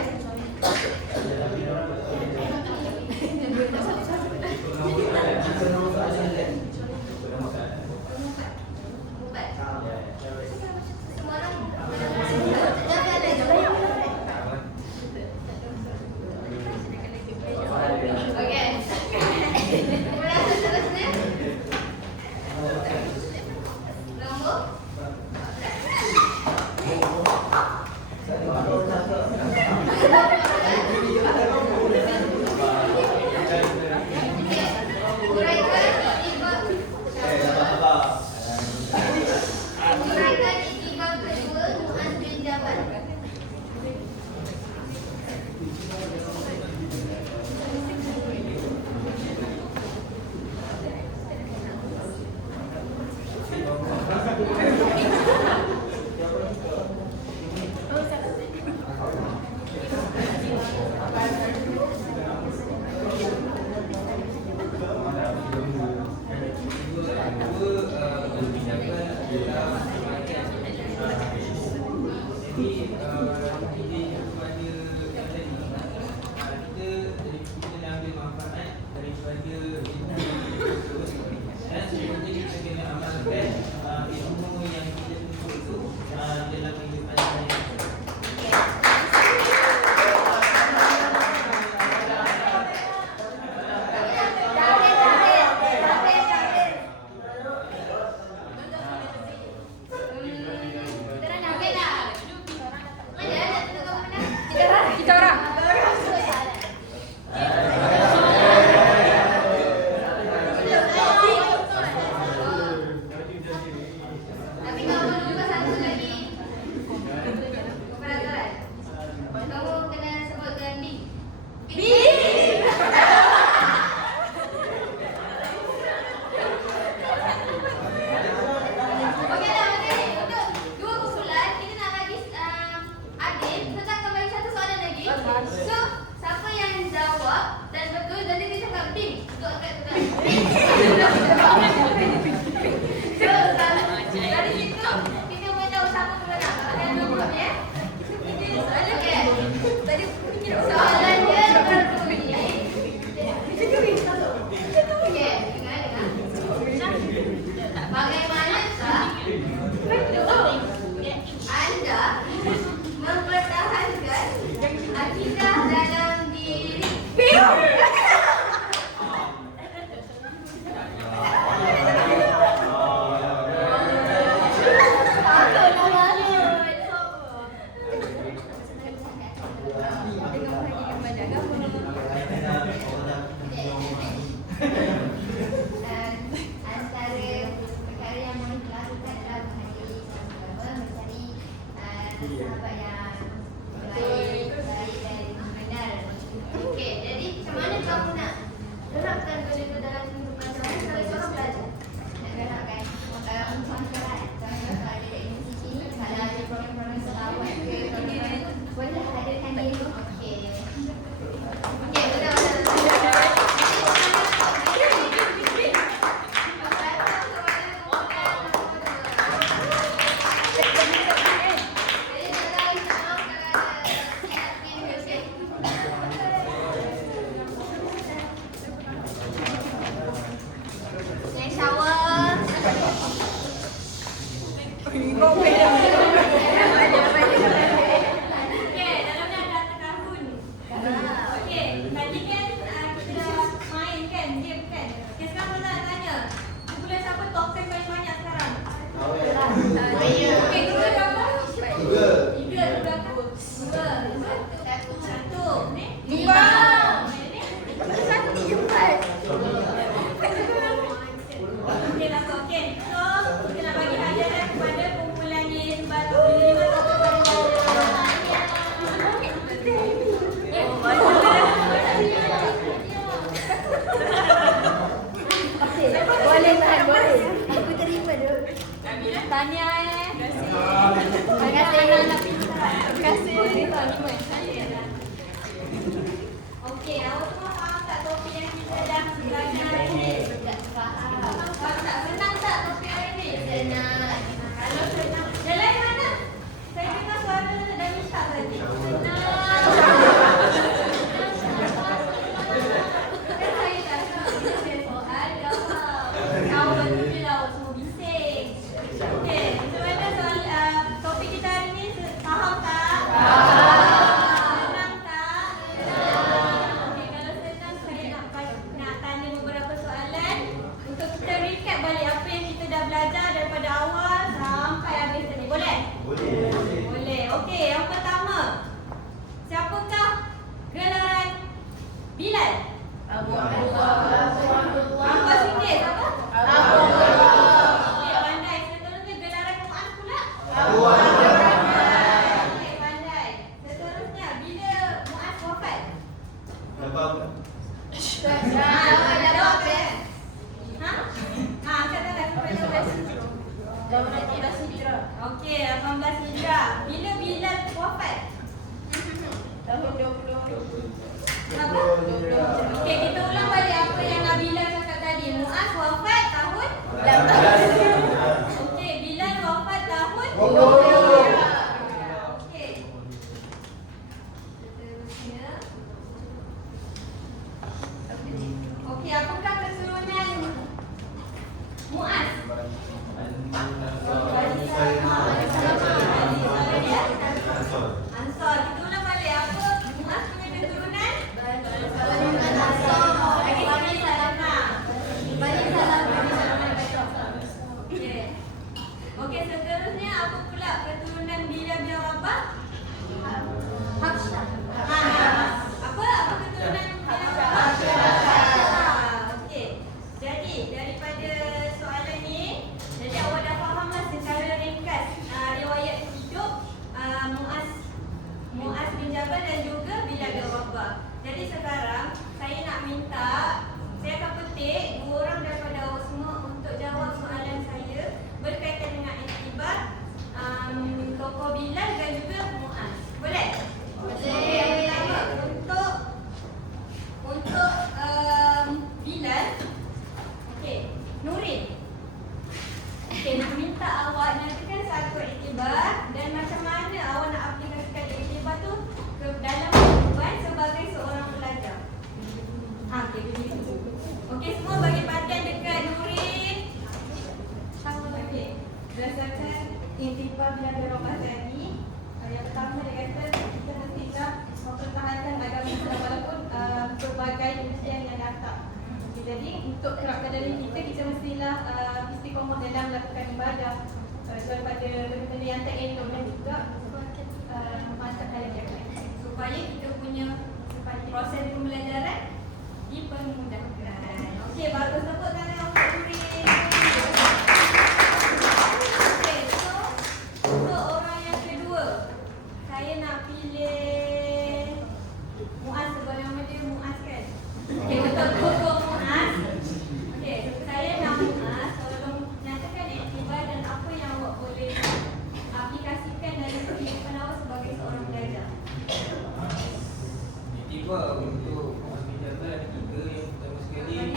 daripada ilmu tersebut. Dan sebenarnya kita kena amalkan ilmu yang kita tuntut itu dalam kehidupan saya. Kita orang. Tapi kamu juga satu lagi. Peraturan. Kamu kena sebutkan B. B. Okeylah, okey. Untuk dua kumpulan, kita nak bagi adil. Kita akan bagi satu soalan lagi. So, siapa yang jawab dan betul, jadi kita cakap B. Duduk kat sebelah. So, dari situ kita boleh tahu siapa pemenang. Ada dua grup ya. Okey. Tadi fikir soalan dia berbunyi. Okey, dengar. Bagaimanakah anda mempertahankan akidah dalam diri? Antara perkara yang boleh dilakukan dalam menghadiri agama mencari sahabat yang baik dan benar. Okey, jadi macam mana kamu nak terapkan benda itu dalam kehidupan kamu sebagai seorang pelajar? Nak terapkan contohlah, contoh kalau ada kat universiti ni, kalau ada program-program selawat ke program-program itu, boleh hadirkan diri. Okey. Okey, betul. Saya shower. Okey, dalamnya ada tahun. Okey, tadi kan kita dah main kan, game kan. Okey, sekarang kita nak tanya. Kumpulan siapa top 10 paling banyak sekarang? Okey, kumpulan berapa? Tiga. Tiga, berapa? Dua. Satu. Ni? Lima. Ni? Satu empat. Okey, dah tak. Okey, so kita nak bagi hadiah kepada kumpulan ni sebab 25 top paling Boleh Tuhan, boleh. Aku terima dulu. Tahniah Terima kasih. Terima kasih. Okey, awak semua faham tak topik yang kita dah belajar hari ni? Tak faham. Faham tak? Senang tak topik hari ni? Senang. Kalau senang, yang lain mana? Saya dengar suara dah minta tadi. Senang. Kan saya dah nak bila soal jawab. Awak je lah, awak semua bising. Okey, macam mana soal topik kita hari ni? Faham tak? Senang tak? Okey, kalau senang saya nak tanya beberapa soalan untuk kita recap balik apa yang kita dah belajar daripada awal sampai habis tadi. Boleh? Boleh. Boleh. Okey, yang pertama. Siapakah gelaran Bilal? Abu Angkat sikit, apa? Okey, pandai. Seterusnya gelaran Muaz pula? Okey, pandai. Seterusnya, bila Muaz wafat? Nampak? Jawab kan? Ha? Angkat tangan supaya jawab. Okey, 18 Hijrah. Bila Bilal wafat? daripada soalan ni, jadi awak dah fahamlah secara ringkas riwayat hidup Muaz bin Jabal dan juga Bilal bin Rabah. Jadi sekarang saya nak minta, saya akan petik dua orang daripada awak semua untuk jawab soalan saya berkaitan dengan iktibar tokoh Bilal dan juga Muaz. Boleh? Okey, yang pertama untuk Bilal. Okey, Nurin. Okey, nak minta awak nyatakan satu iktibar dan macam mana awak nak aplikasikan iktibar tu ke dalam kehidupan sebagai seorang pelajar. Okey, semua bagi perhatian dekat Nurin. Okey, berdasarkan iktibar Bilal bin Rabah tadi, yang pertama dia kata kita mestilah mempertahankan agama Islam walaupun pelbagai ujian yang datang. Okay, jadi untuk kerap keadaan kita mestilah istiqamah dalam melakukan ibadah daripada benda yang tak elok dan juga memanfaatkan hal yang baik supaya kita punya proses pembelajaran dipermudahkan. Okey, bagus, tepuk tangan untuk Nurin. Okey, so untuk orang yang kedua, saya nak pilih Muaz sebab nama dia Muaz kan? Okey, untuk tokoh Muaz. Okey, saya nak Muaz tolong nyatakan iktibar dan apa yang awak boleh aplikasikan dalam kehidupan awak sebagai seorang pelajar. Iktibar untuk Muaz bin Jabal ada tiga. Yang pertama sekali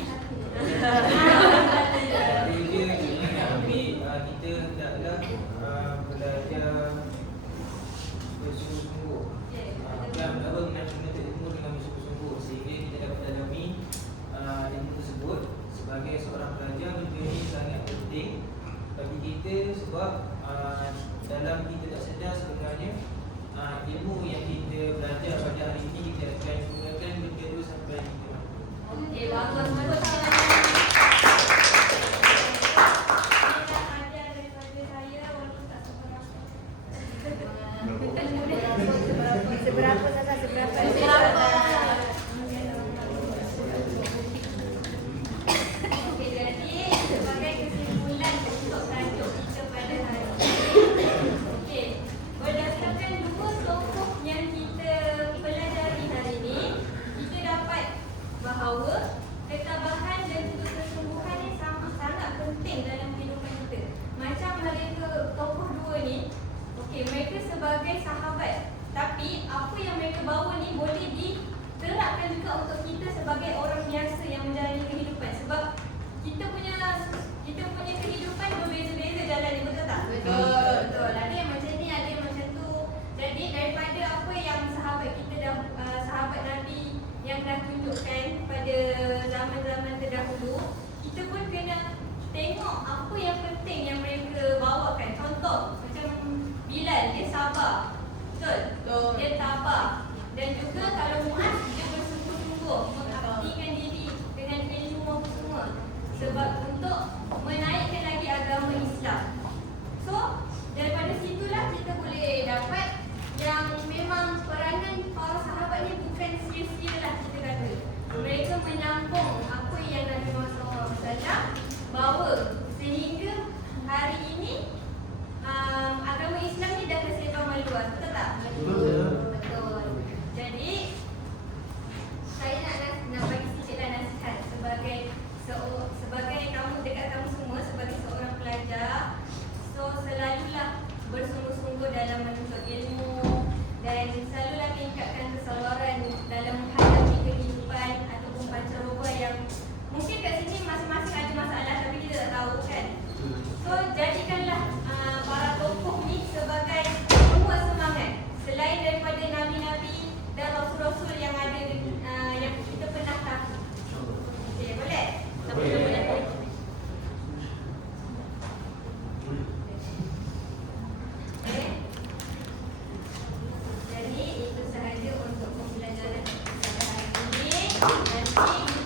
kita hendaklah belajar bersungguh-sungguh. Yang pertama menuntut ilmu dengan bersungguh-sungguh sehingga kita dapat dalami ilmu tersebut. Sebagai seorang pelajar, benda ini sangat penting bagi kita sebab dalam kita tak sedar sebenarnya ilmu yang kita belajar pada hari ini kita akan gunakan benda itu sampai kita mati. Okey, bagus, bagus. Seberapa? Okey, jadi sebagai kesimpulan untuk tajuk kita pada hari ini. Okey, berdasarkan dua tokoh yang kita pelajari hari ini, kita dapat bahawa ketabahan dan juga kesungguhan ni sangat penting dalam kehidupan kita. Macam mereka tokoh dua ni, okey, mereka sebagai sahabat, tapi apa yang mereka bawa ni boleh diterapkan juga untuk kita sebagai orang biasa yang menjalani kehidupan. Sebab kita punya kehidupan berbeza-beza jalan ni, betul tak? Betul. Ada yang macam ni, ada yang macam tu. Jadi daripada apa yang sahabat kita sahabat Nabi yang dah tunjukkan pada zaman-zaman terdahulu, kita pun kena tengok apa yang penting yang mereka bawakan. Contoh macam Bilal, dia sabar. Betul? Dia tabah. Dan juga kalau Muaz, dia bersungguh-sungguh mengabdikan diri dengan ilmu semua sebab untuk menaikkan lagi agama Islam. So, daripada situlah kita boleh dapat yang memang peranan para sahabat ni bukan sia-sia lah kita kata. Mereka menampung apa yang Nabi Muhammad SAW bawa sehingga hari ini agama Islam ni dah tersebar meluas, betul tak? Betul. Jadi saya nak bagi sedikitlah nasihat sebagai kamu, dekat kamu semua sebagai seorang pelajar. So selalulah bersungguh-sungguh dalam menuntut ilmu dan selalulah tingkatkan kesabaran dalam menghadapi kehidupan ataupun pancaroba yang mungkin kat sini masing-masing ada masalah tapi kita tak tahu kan. So jadikanlah para tokoh ni sebagai penguat semangat selain daripada nabi-nabi dan rasul-rasul yang ada yang kita pernah tahu. Okey, boleh? Boleh. Okay. Jadi itu sahaja untuk pembelajaran kita hari ini. Nanti